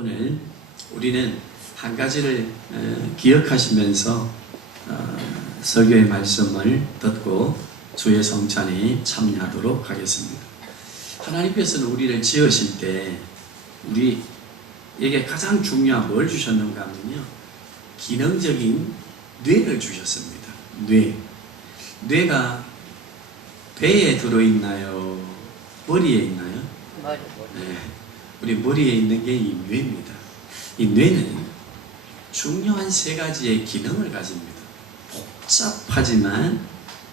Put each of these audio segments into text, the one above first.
오늘 우리는 한 가지를 기억하시면서 설교의 말씀을 듣고 주의 성찬에 참여하도록 하겠습니다. 하나님께서는 우리를 지으실 때 우리에게 가장 중요한 뭘 주셨는가 하면요, 기능적인 뇌를 주셨습니다. 뇌가 배에 들어있나요? 머리에 있나요? 네, 우리 머리에 있는 게 이 뇌입니다. 이 뇌는 중요한 세 가지의 기능을 가집니다. 복잡하지만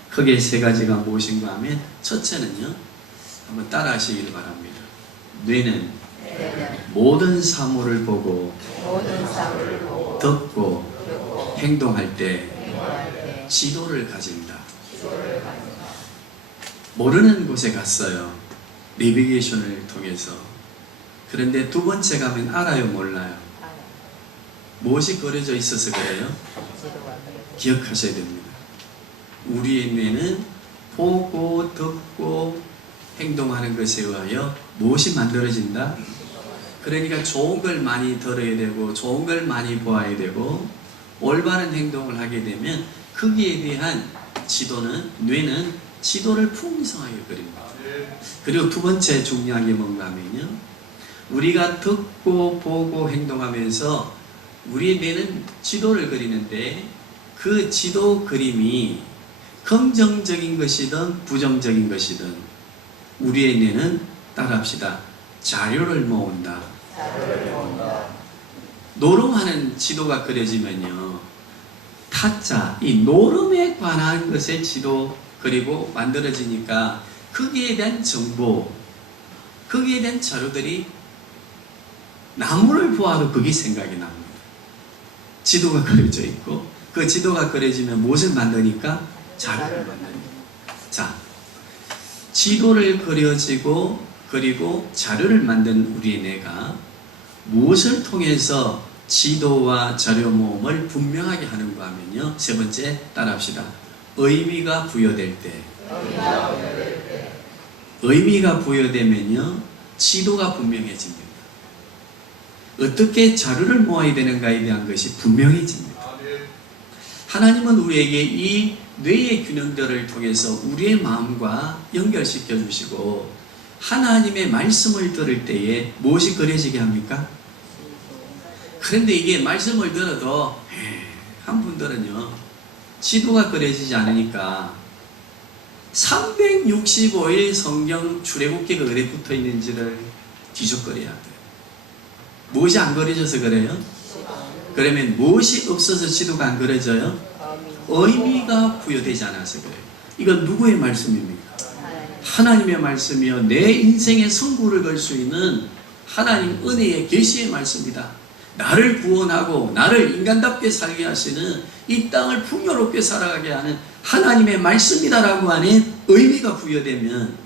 크게 세 가지가 무엇인가 하면, 첫째는요, 한번 따라 하시길 바랍니다. 뇌는 모든 사물을 보고 듣고 행동할 때 지도를 가진다. 모르는 곳에 갔어요. 내비게이션을 통해서. 그런데 두 번째 가면 알아요, 몰라요? 무엇이 그려져 있어서 그래요? 기억하셔야 됩니다. 우리의 뇌는 보고 듣고 행동하는 것에 의하여 무엇이 만들어진다? 그러니까 좋은 걸 많이 들어야 되고 좋은 걸 많이 보아야 되고 올바른 행동을 하게 되면 거기에 대한 뇌는 지도를 풍성하게 그립니다. 그리고 두 번째 중요한 게 뭔가 하면요, 우리가 듣고 보고 행동하면서 우리의 뇌는 지도를 그리는데 그 지도 그림이 긍정적인 것이든 부정적인 것이든 우리의 뇌는, 따라합시다, 자료를 모은다. 노름하는 지도가 그려지면요, 타짜, 이 노름에 관한 것의 지도 그리고 만들어지니까 거기에 대한 정보, 거기에 대한 자료들이 나무를 보아도 그게 생각이 납니다. 지도가 그려져 있고 그 지도가 그려지면 무엇을 만드니까? 자료를 만듭니다. 자, 지도를 그려지고 그리고 자료를 만든 우리의 뇌가 무엇을 통해서 지도와 자료 모음을 분명하게 하는가 하면요, 세 번째 따라합시다. 의미가 부여될 때. 의미가 부여되면요, 지도가 분명해집니다. 어떻게 자료를 모아야 되는가에 대한 것이 분명해집니다. 하나님은 우리에게 이 뇌의 균형들을 통해서 우리의 마음과 연결시켜 주시고 하나님의 말씀을 들을 때에 무엇이 그려지게 합니까? 그런데 이게 말씀을 들어도 한 분들은요, 지도가 그려지지 않으니까 365일 성경 출애굽기가 어디 붙어 있는지를 뒤적거려야 돼요. 무엇이 안 그려져서 그래요? 그러면 무엇이 없어서 지도가 안 그려져요? 의미가 부여되지 않아서 그래요. 이건 누구의 말씀입니까? 하나님의 말씀이요, 내 인생의 승부를 걸 수 있는 하나님 은혜의 계시의 말씀이다. 나를 구원하고 나를 인간답게 살게 하시는, 이 땅을 풍요롭게 살아가게 하는 하나님의 말씀이다라고 하는 의미가 부여되면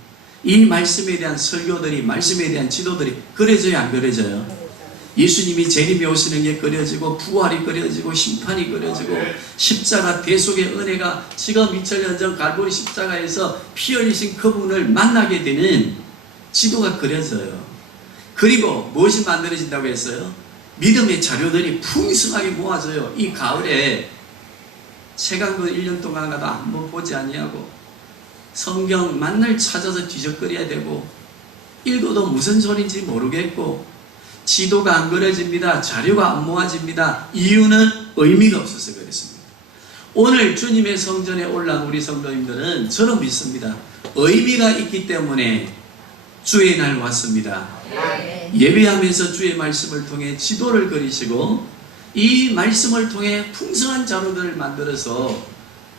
이 말씀에 대한 설교들이, 말씀에 대한 지도들이 그려져요, 안 그려져요? 예수님이 재림에 오시는 게 그려지고 부활이 그려지고 심판이 그려지고 십자가 대속의 은혜가 지금 2000년 전 갈보리 십자가에서 피 흘리신 그분을 만나게 되는 지도가 그려져요. 그리고 무엇이 만들어진다고 했어요? 믿음의 자료들이 풍성하게 모아져요. 이 가을에 책 한 권 1년 동안 가도 한번 보지 아니하고 성경 만날 찾아서 뒤적거려야 되고 읽어도 무슨 소리인지 모르겠고 지도가 안 그려집니다. 자료가 안 모아집니다. 이유는 의미가 없어서 그렇습니다. 오늘 주님의 성전에 올라온 우리 성도님들은 저는 믿습니다. 의미가 있기 때문에 주의 날 왔습니다. 예배하면서 주의 말씀을 통해 지도를 그리시고 이 말씀을 통해 풍성한 자료들을 만들어서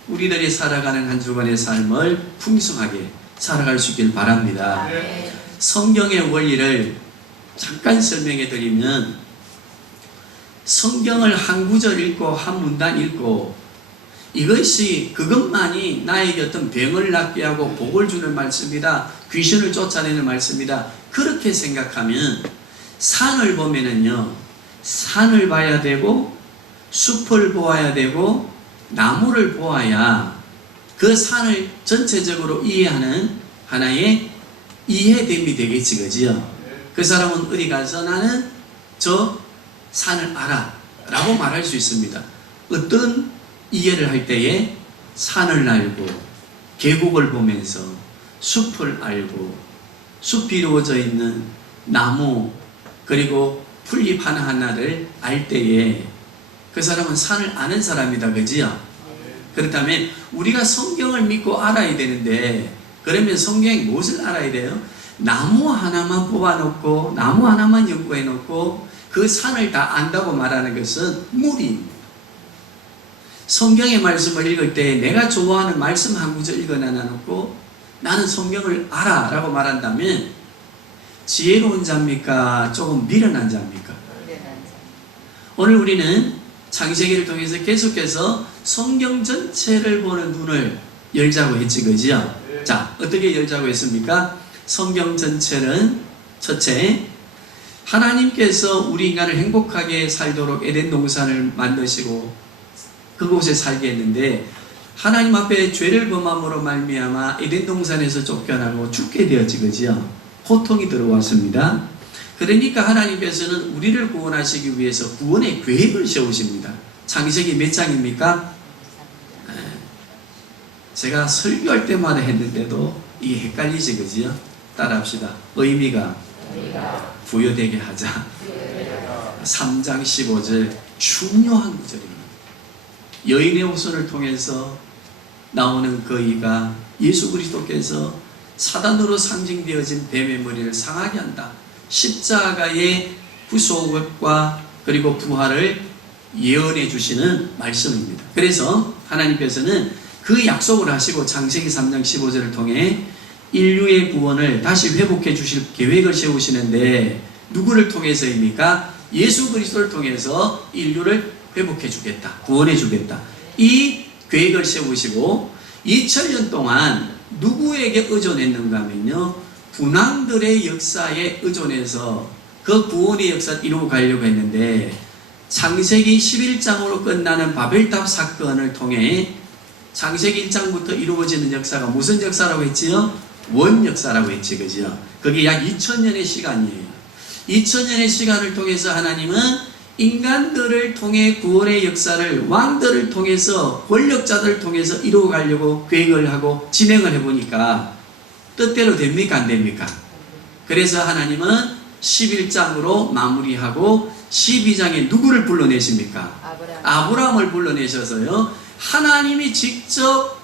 우리들이 살아가는 한 주간의 삶을 풍성하게 살아갈 수 있길 바랍니다. 성경의 원리를 잠깐 설명해 드리면, 성경을 한 구절 읽고 한 문단 읽고 그것만이 나에게 어떤 병을 낫게 하고 복을 주는 말씀이다, 귀신을 쫓아내는 말씀이다, 그렇게 생각하면 산을 보면은요, 산을 봐야 되고 숲을 보아야 되고 나무를 보아야 그 산을 전체적으로 이해하는 하나의 이해됨이 되겠지, 그지요? 그 사람은 어디 가서 나는 저 산을 알아 라고 말할 수 있습니다. 어떤 이해를 할 때에 산을 알고 계곡을 보면서 숲을 알고 숲이 이루어져 있는 나무 그리고 풀잎 하나하나를 알 때에 그 사람은 산을 아는 사람이다. 그지요? 그렇다면 우리가 성경을 믿고 알아야 되는데 그러면 성경에 무엇을 알아야 돼요? 나무 하나만 뽑아놓고 나무 하나만 연구해놓고 그 산을 다 안다고 말하는 것은 무리입니다. 성경의 말씀을 읽을 때 내가 좋아하는 말씀 한 구절 읽어놔놓고 나는 성경을 알아 라고 말한다면 지혜로운 자입니까? 조금 미련한 자입니까? 오늘 우리는 창세기를 통해서 계속해서 성경 전체를 보는 눈을 열자고 했지, 그지요? 자, 어떻게 열자고 했습니까? 성경 전체는 첫째, 하나님께서 우리 인간을 행복하게 살도록 에덴 동산을 만드시고 그곳에 살게 했는데 하나님 앞에 죄를 범함으로 말미암아 에덴 동산에서 쫓겨나고 죽게 되었지, 그지요? 고통이 들어왔습니다. 그러니까 하나님께서는 우리를 구원하시기 위해서 구원의 계획을 세우십니다. 창세기 몇 장입니까? 제가 설교할 때마다 했는데도 이게 헷갈리지, 그지요? 따라합시다. 의미가 부여되게 하자. 3장 15절 중요한 구절입니다. 여인의 후손을 통해서 나오는 그 이가 예수 그리스도께서 사단으로 상징되어진 뱀의 머리를 상하게 한다. 십자가의 구속과 그리고 부활을 예언해 주시는 말씀입니다. 그래서 하나님께서는 그 약속을 하시고 창세기 3장 15절을 통해 인류의 구원을 다시 회복해 주실 계획을 세우시는데 누구를 통해서입니까? 예수 그리스도를 통해서 인류를 회복해 주겠다. 구원해 주겠다. 이 계획을 세우시고 2000년 동안 누구에게 의존했는가 하면요. 군왕들의 역사에 의존해서 그 구원의 역사를 이루어 가려고 했는데 창세기 11장으로 끝나는 바벨탑 사건을 통해 창세기 1장부터 이루어지는 역사가 무슨 역사라고 했지요? 원역사라고 했지, 그죠? 그게 약 2000년의 시간이에요. 2000년의 시간을 통해서 하나님은 인간들을 통해 구원의 역사를 왕들을 통해서 권력자들을 통해서 이루어 가려고 계획을 하고 진행을 해보니까 뜻대로 됩니까? 안 됩니까? 그래서 하나님은 11장으로 마무리하고 12장에 누구를 불러내십니까? 아브라함을 불러내셔서요. 하나님이 직접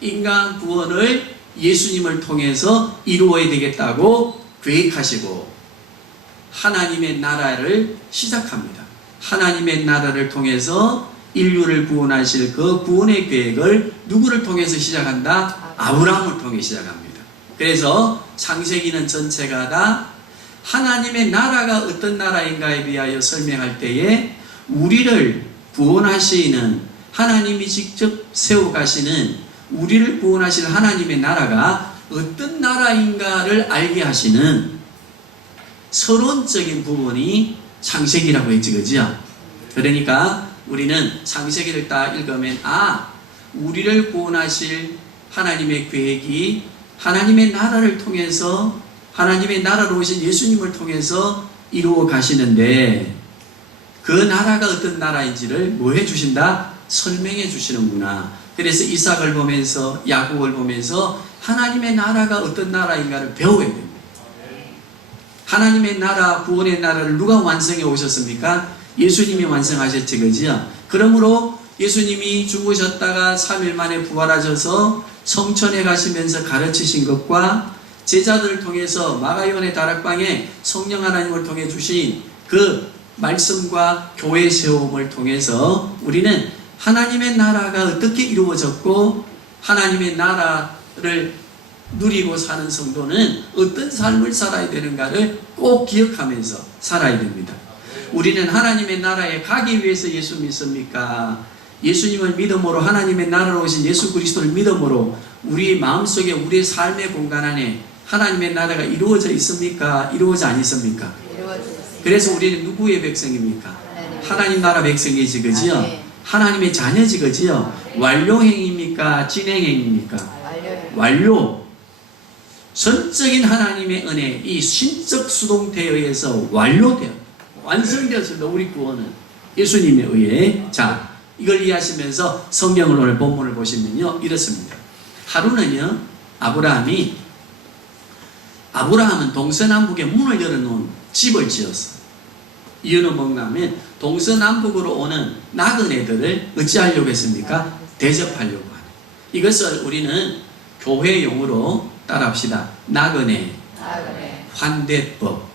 인간 구원을 예수님을 통해서 이루어야 되겠다고 계획하시고 하나님의 나라를 시작합니다. 하나님의 나라를 통해서 인류를 구원하실 그 구원의 계획을 누구를 통해서 시작한다? 아브라함을 통해 시작합니다. 그래서 창세기는 전체가 다 하나님의 나라가 어떤 나라인가에 비하여 설명할 때에 우리를 구원하시는 하나님이 직접 세워가시는 우리를 구원하실 하나님의 나라가 어떤 나라인가를 알게 하시는 서론적인 부분이 창세기라고 했지, 그죠? 그러니까 우리는 창세기를 딱 읽으면 우리를 구원하실 하나님의 계획이 하나님의 나라를 통해서 하나님의 나라로 오신 예수님을 통해서 이루어 가시는데 그 나라가 어떤 나라인지를 뭐 해주신다? 설명해 주시는구나. 그래서 이삭을 보면서 야곱을 보면서 하나님의 나라가 어떤 나라인가를 배워야 됩니다. 하나님의 나라, 구원의 나라를 누가 완성해 오셨습니까? 예수님이 완성하셨지, 그지요? 그러므로 예수님이 죽으셨다가 3일 만에 부활하셔서 성천에 가시면서 가르치신 것과 제자들을 통해서 마가요한의 다락방에 성령 하나님을 통해 주신 그 말씀과 교회 세움을 통해서 우리는 하나님의 나라가 어떻게 이루어졌고 하나님의 나라를 누리고 사는 성도는 어떤 삶을 살아야 되는가를 꼭 기억하면서 살아야 됩니다. 우리는 하나님의 나라에 가기 위해서 예수 믿습니까? 예수님을 믿음으로 하나님의 나라로 오신 예수 그리스도를 믿음으로 우리 마음속에 우리의 삶의 공간 안에 하나님의 나라가 이루어져 있습니까? 이루어져 안 있습니까? 그래서 우리는 누구의 백성입니까? 하나님 나라 백성이지, 그지요? 하나님의 자녀지, 그지요? 완료행입니까? 진행행입니까? 완료. 전적인 하나님의 은혜, 이 신적 수동태에 의해서 완료돼요. 완성되었습니다. 우리 구원은 예수님에 의해. 자, 이걸 이해하시면서 성경을 오늘 본문을 보시면요 이렇습니다. 하루는요 아브라함은 동서남북에 문을 열어놓은 집을 지었어. 이유는 뭔가 하면 동서남북으로 오는 나그네들을 어찌하려고 했습니까? 대접하려고 하는. 이것을 우리는 교회 용어로 따라합시다. 나그네, 환대법.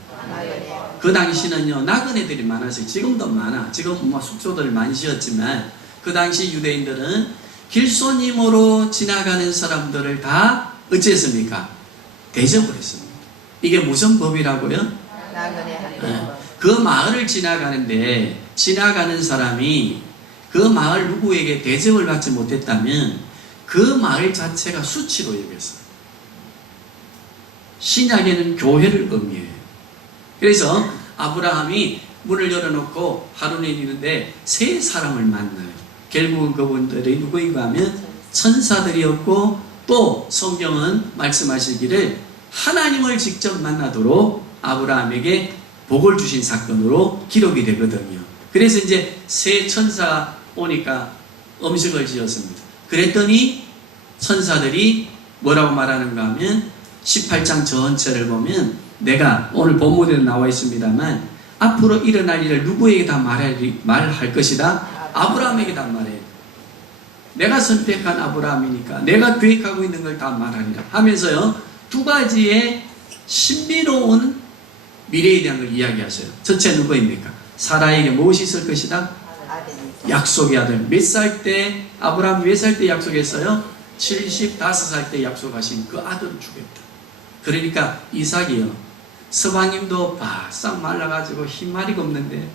그 당시는요 나그네들이 많았어요. 지금도 많아. 지금 뭐 숙소들을 많이 지었지만 그 당시 유대인들은 길손님으로 지나가는 사람들을 다 어찌했습니까? 대접을 했습니다. 이게 무슨 법이라고요? 네. 그 마을을 지나가는데 지나가는 사람이 그 마을 누구에게 대접을 받지 못했다면 그 마을 자체가 수치로 여겼어요. 신약에는 교회를 의미해요. 그래서 아브라함이 문을 열어놓고 하루는 있는데 세 사람을 만나요. 결국은 그분들이 누구인가 하면 천사들이었고 또 성경은 말씀하시기를 하나님을 직접 만나도록 아브라함에게 복을 주신 사건으로 기록이 되거든요. 그래서 이제 세 천사 오니까 음식을 지었습니다. 그랬더니 천사들이 뭐라고 말하는가 하면 18장 전체를 보면 내가 오늘 본문에 나와 있습니다만 앞으로 일어날 일을 누구에게 다 말할 것이다? 아브라함에게 다 말해요. 내가 선택한 아브라함이니까 내가 계획하고 있는 걸 다 말하리라 하면서요 두 가지의 신비로운 미래에 대한 걸 이야기하셔요. 첫째 누구입니까? 사라에게 무엇이 있을 것이다? 약속의 아들. 몇 살 때 아브라함이 몇 살 때 약속했어요? 75살 때 약속하신 그 아들을 주겠다. 그러니까 이삭이요 서방님도 바싹 말라가지고 힘마리가 없는데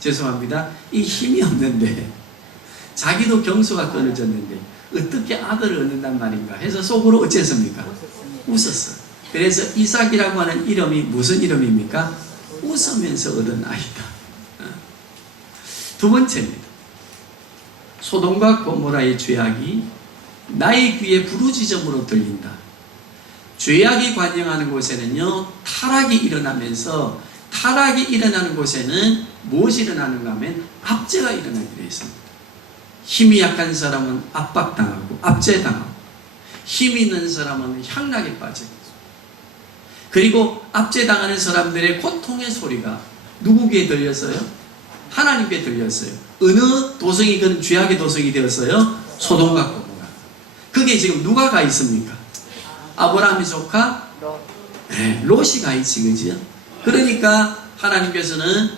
죄송합니다. 이 힘이 없는데 자기도 경수가 끊어졌는데 어떻게 아들을 얻는단 말인가 해서 속으로 어쨌습니까? 웃었어요. 그래서 이삭이라고 하는 이름이 무슨 이름입니까? 웃으면서 얻은 아이다. 두 번째입니다. 소돔과 고모라의 죄악이 나의 귀에 부르짖음으로 들린다. 죄악이 관영하는 곳에는요 타락이 일어나면서 타락이 일어나는 곳에는 무엇이 일어나는가 하면 압제가 일어나게 되어 있습니다. 힘이 약한 사람은 압박당하고 압제당하고 힘이 있는 사람은 향락에 빠지고 그리고 압제당하는 사람들의 고통의 소리가 누구 귀에 들렸어요? 하나님 귀에 들렸어요. 어느 도성이 그런 죄악의 도성이 되었어요? 소돔과 고모라. 그게 지금 누가 가 있습니까? 아브라함의 조카 네, 롯이 가 있지, 그죠? 그러니까 하나님께서는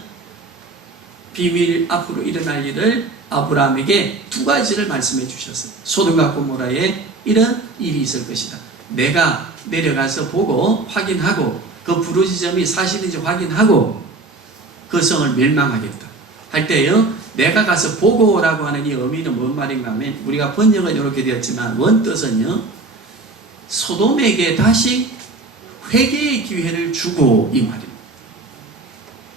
비밀 앞으로 일어날 일을 아브라함에게 두 가지를 말씀해 주셨어요. 소돔과 고모라에 이런 일이 있을 것이다. 내가 내려가서 보고 확인하고 그 부르짖음이 사실인지 확인하고 그 성을 멸망하겠다 할 때요 내가 가서 보고 오라고 하는 이 의미는 뭔 말인가 하면 우리가 번역은 이렇게 되었지만 원뜻은요 소돔에게 다시 회개의 기회를 주고 이 말입니다.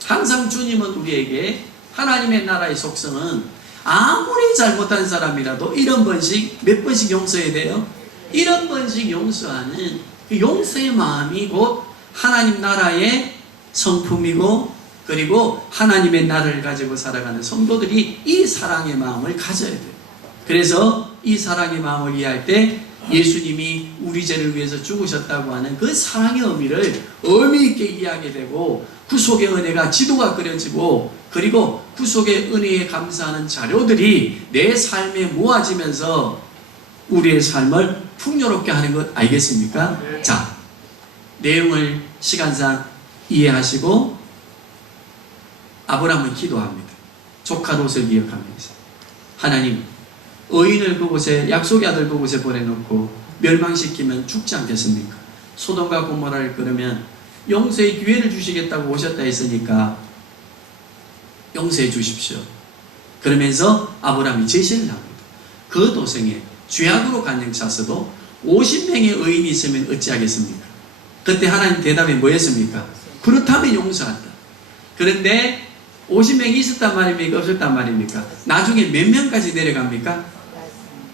항상 주님은 우리에게 하나님의 나라의 속성은 아무리 잘못한 사람이라도 1번씩 몇 번씩 용서해야 돼요? 1번씩 용서하는 그 용서의 마음이 곧 하나님 나라의 성품이고 그리고 하나님의 나라를 가지고 살아가는 성도들이 이 사랑의 마음을 가져야 돼요. 그래서 이 사랑의 마음을 이해할 때 예수님이 우리 죄를 위해서 죽으셨다고 하는 그 사랑의 의미를 의미 있게 이해하게 되고 구속의 은혜가 지도가 그려지고 그리고 구속의 은혜에 감사하는 자료들이 내 삶에 모아지면서 우리의 삶을 풍요롭게 하는 것 알겠습니까? 네. 자, 내용을 시간상 이해하시고 아브라함은 기도합니다. 조카 롯을 기억하면서 하나님 의인을 그곳에 약속의 아들 그곳에 보내놓고 멸망시키면 죽지 않겠습니까? 소돔과 고모라를 그러면 용서의 기회를 주시겠다고 오셨다 했으니까 용서해 주십시오. 그러면서 아브라함이 제시를 합니다. 그 도성에 죄악으로 간영차서도 50명의 의인이 있으면 어찌하겠습니까? 그때 하나님 대답이 뭐였습니까? 그렇다면 용서한다. 그런데 50명이 있었단 말입니까? 없었단 말입니까? 나중에 몇 명까지 내려갑니까?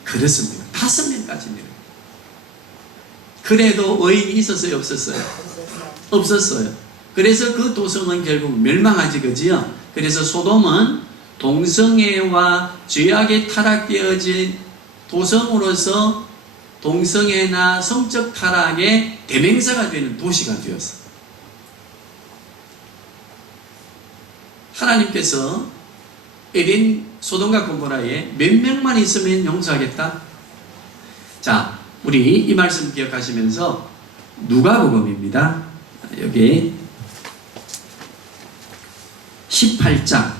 그렇습니다. 5명까지 내려갑니다. 그래도 의인이 있었어요? 없었어요? 없었어요. 그래서 그 도성은 결국 멸망하지 그지요. 그래서 소돔은 동성애와 죄악에 타락되어진 도성으로서 동성애나 성적 타락의 대명사가 되는 도시가 되었어. 하나님께서 에덴 소돔과 고모라에 몇 명만 있으면 용서하겠다. 자, 우리 이 말씀 기억하시면서 누가복음입니다. 여기 18장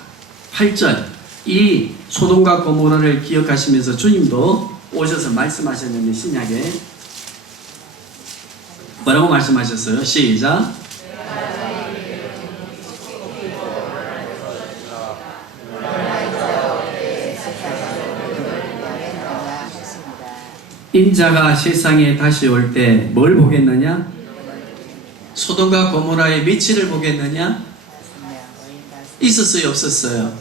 8절 이 소돔과 고모라를 기억하시면서 주님도 오셔서 말씀하셨는데 신약에 뭐라고 말씀하셨어요? 시작. 인자가 세상에 다시 올 때 뭘 보겠느냐? 소돔과 고모라의 며칠을 보겠느냐? 있었어요? 없었어요?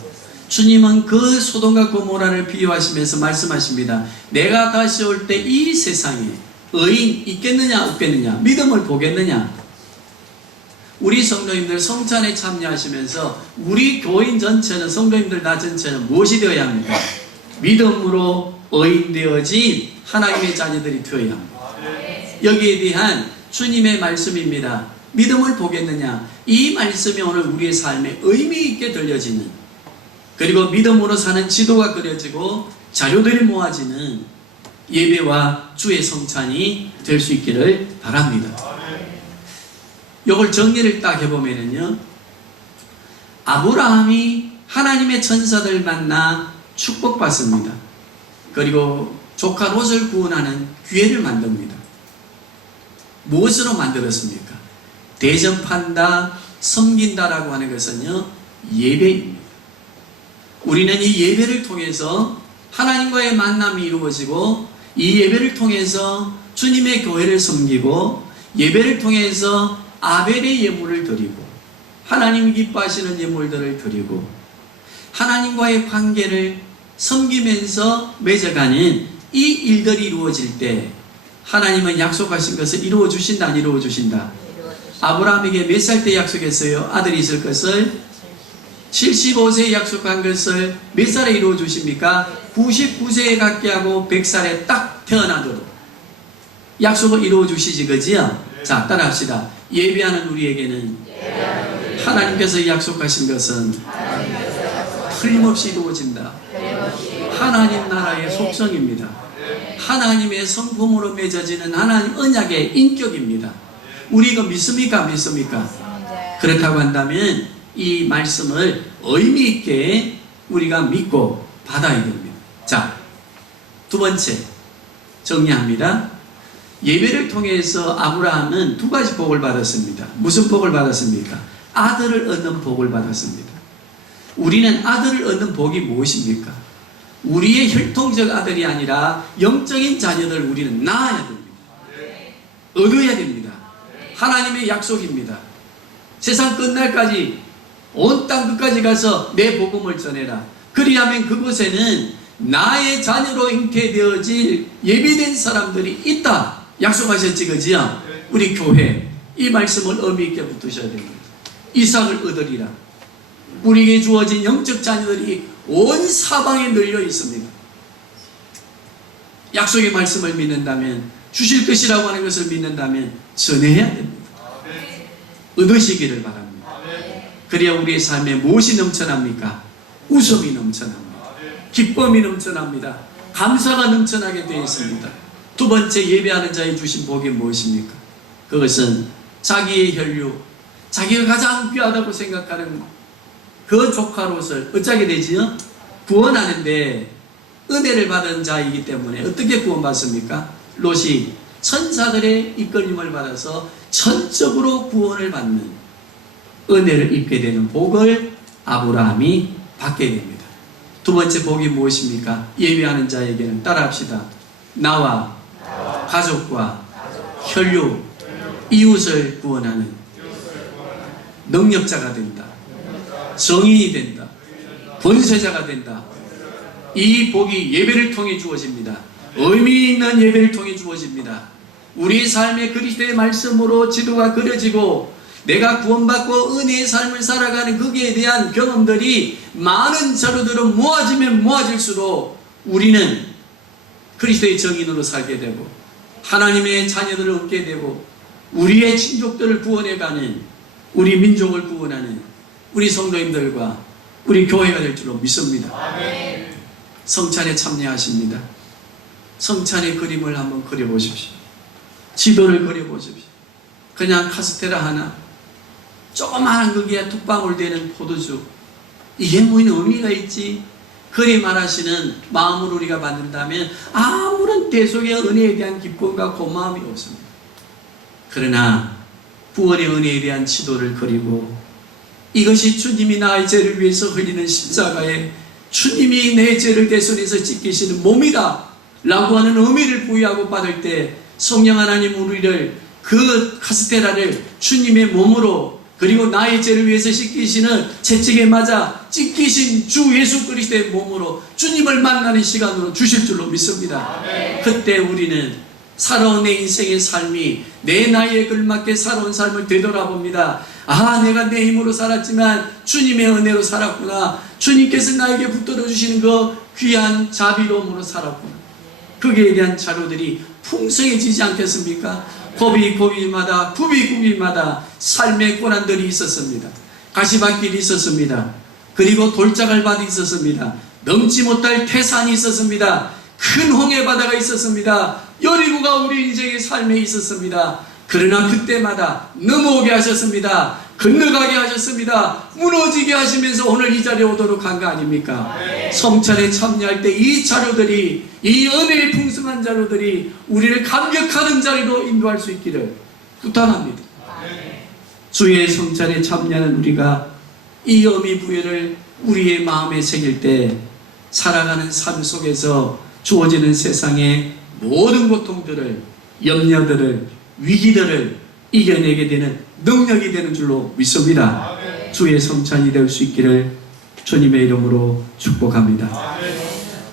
주님은 그 소돔과 고모라를 비유하시면서 말씀하십니다. 내가 다시 올 때 이 세상에 의인 있겠느냐 없겠느냐? 믿음을 보겠느냐? 우리 성도님들 성찬에 참여하시면서 우리 교인 전체는 성도님들 다 전체는 무엇이 되어야 합니까? 믿음으로 의인 되어진 하나님의 자녀들이 되어야 합니다. 여기에 대한 주님의 말씀입니다. 믿음을 보겠느냐? 이 말씀이 오늘 우리의 삶에 의미 있게 들려지는, 그리고 믿음으로 사는 지도가 그려지고 자료들이 모아지는 예배와 주의 성찬이 될 수 있기를 바랍니다. 이걸 정리를 딱 해보면요, 아브라함이 하나님의 천사들 만나 축복받습니다. 그리고 조카 롯을 구원하는 기회를 만듭니다. 무엇으로 만들었습니까? 대접한다, 섬긴다라고 하는 것은요, 예배입니다. 우리는 이 예배를 통해서 하나님과의 만남이 이루어지고, 이 예배를 통해서 주님의 교회를 섬기고, 예배를 통해서 아벨의 예물을 드리고, 하나님이 기뻐하시는 예물들을 드리고, 하나님과의 관계를 섬기면서 맺어가는 이 일들이 이루어질 때 하나님은 약속하신 것을 이루어 주신다, 안 이루어 주신다? 아브라함에게 몇 살 때 약속했어요? 아들이 있을 것을 75세에 약속한 것을 몇 살에 이루어 주십니까? 99세에 갖게 하고 100살에 딱 태어나도록 약속을 이루어 주시지, 그지요? 자, 따라합시다. 예배하는 우리에게는 하나님께서 약속하신 것은 틀림없이 이루어진다. 하나님 나라의 속성입니다. 하나님의 성품으로 맺어지는 하나님 언약의 인격입니다. 우리 이거 믿습니까? 믿습니까? 그렇다고 한다면 이 말씀을 의미 있게 우리가 믿고 받아야 됩니다. 자, 두 번째 정리합니다. 예배를 통해서 아브라함은 두 가지 복을 받았습니다. 무슨 복을 받았습니까? 아들을 얻는 복을 받았습니다. 우리는 아들을 얻는 복이 무엇입니까? 우리의 혈통적 아들이 아니라 영적인 자녀들 우리는 낳아야 됩니다. 얻어야 됩니다. 하나님의 약속입니다. 세상 끝날까지 온 땅 끝까지 가서 내 복음을 전해라. 그리하면 그곳에는 나의 자녀로 잉태되어질 예비된 사람들이 있다. 약속하셨지, 그지요? 우리 교회 이 말씀을 의미 있게 붙으셔야 됩니다. 이삭을 얻으리라. 우리에게 주어진 영적 자녀들이 온 사방에 널려 있습니다. 약속의 말씀을 믿는다면, 주실 것이라고 하는 것을 믿는다면 전해야 됩니다. 얻으시기를 바랍니다. 그래야 우리의 삶에 무엇이 넘쳐납니까? 웃음이 넘쳐납니다. 기쁨이 넘쳐납니다. 감사가 넘쳐나게 되어 있습니다. 두 번째, 예배하는 자의 주신 복이 무엇입니까? 그것은 자기의 혈육, 자기가 가장 귀하다고 생각하는 그 조카 롯을 어쩌게 되지요? 구원하는데 은혜를 받은 자이기 때문에 어떻게 구원받습니까? 롯이 천사들의 이끌림을 받아서 전적으로 구원을 받는 은혜를 입게 되는 복을 아브라함이 받게 됩니다. 두 번째 복이 무엇입니까? 예배하는 자에게는 따라합시다. 나와 가족과 혈육, 이웃을 구원하는 능력자가 된다. 정인이 된다. 권세자가 된다. 이 복이 예배를 통해 주어집니다. 의미 있는 예배를 통해 주어집니다. 우리 삶의 그리스도의 말씀으로 지도가 그려지고 내가 구원받고 은혜의 삶을 살아가는 거기에 대한 경험들이 많은 자료들은 모아지면 모아질수록 우리는 그리스도의 정인으로 살게 되고 하나님의 자녀들을 얻게 되고 우리의 친족들을 구원해가는, 우리 민족을 구원하는 우리 성도님들과 우리 교회가 될 줄로 믿습니다. 아멘. 성찬에 참여하십니다. 성찬의 그림을 한번 그려보십시오. 지도를 그려보십시오. 그냥 카스테라 하나, 조그마한 거기에 두 방울 되는 포도주, 이게 무슨 의미가 있지? 그리 말하시는 마음으로 우리가 받는다면 아무런 대속의 은혜에 대한 기쁨과 고마움이 없습니다. 그러나 구원의 은혜에 대한 지도를 그리고 이것이 주님이 나의 죄를 위해서 흘리는 십자가에 주님이 내 죄를 대손해서 찢기시는 몸이다 라고 하는 의미를 부여하고 받을 때 성령 하나님 우리를 그 카스테라를 주님의 몸으로 그리고 나의 죄를 위해서 씻기시는 채찍에 맞아 찢기신 주 예수 그리스도의 몸으로 주님을 만나는 시간으로 주실 줄로 믿습니다. 아멘. 그때 우리는 살아온 내 인생의 삶이 내 나이에 걸맞게 살아온 삶을 되돌아봅니다. 아, 내가 내 힘으로 살았지만 주님의 은혜로 살았구나. 주님께서 나에게 붙들어 주시는 그 귀한 자비로움으로 살았구나. 거기에 대한 자료들이 풍성해지지 않겠습니까? 고비고비마다 구비구비마다 삶의 고난들이 있었습니다. 가시밭길이 있었습니다. 그리고 돌짝알밭이 있었습니다. 넘지 못할 태산이 있었습니다. 큰 홍해바다가 있었습니다. 여리고가 우리 인생의 삶에 있었습니다. 그러나 그때마다 넘어오게 하셨습니다. 건너가게 하셨습니다. 무너지게 하시면서 오늘 이 자리에 오도록 한 거 아닙니까? 네. 성찬에 참여할 때 이 자료들이, 이 은혜의 풍성한 자료들이 우리를 감격하는 자리로 인도할 수 있기를 부탁합니다. 네. 주의 성찬에 참여하는 우리가 이 의미 부여를 우리의 마음에 새길 때 살아가는 삶 속에서 주어지는 세상의 모든 고통들을, 염려들을, 위기들을 이겨내게 되는 능력이 되는 줄로 믿습니다. 아멘. 주의 성찬이 될 수 있기를 주님의 이름으로 축복합니다. 아멘.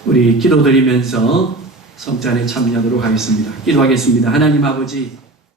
우리 기도드리면서 성찬에 참여하도록 하겠습니다. 기도하겠습니다. 하나님 아버지,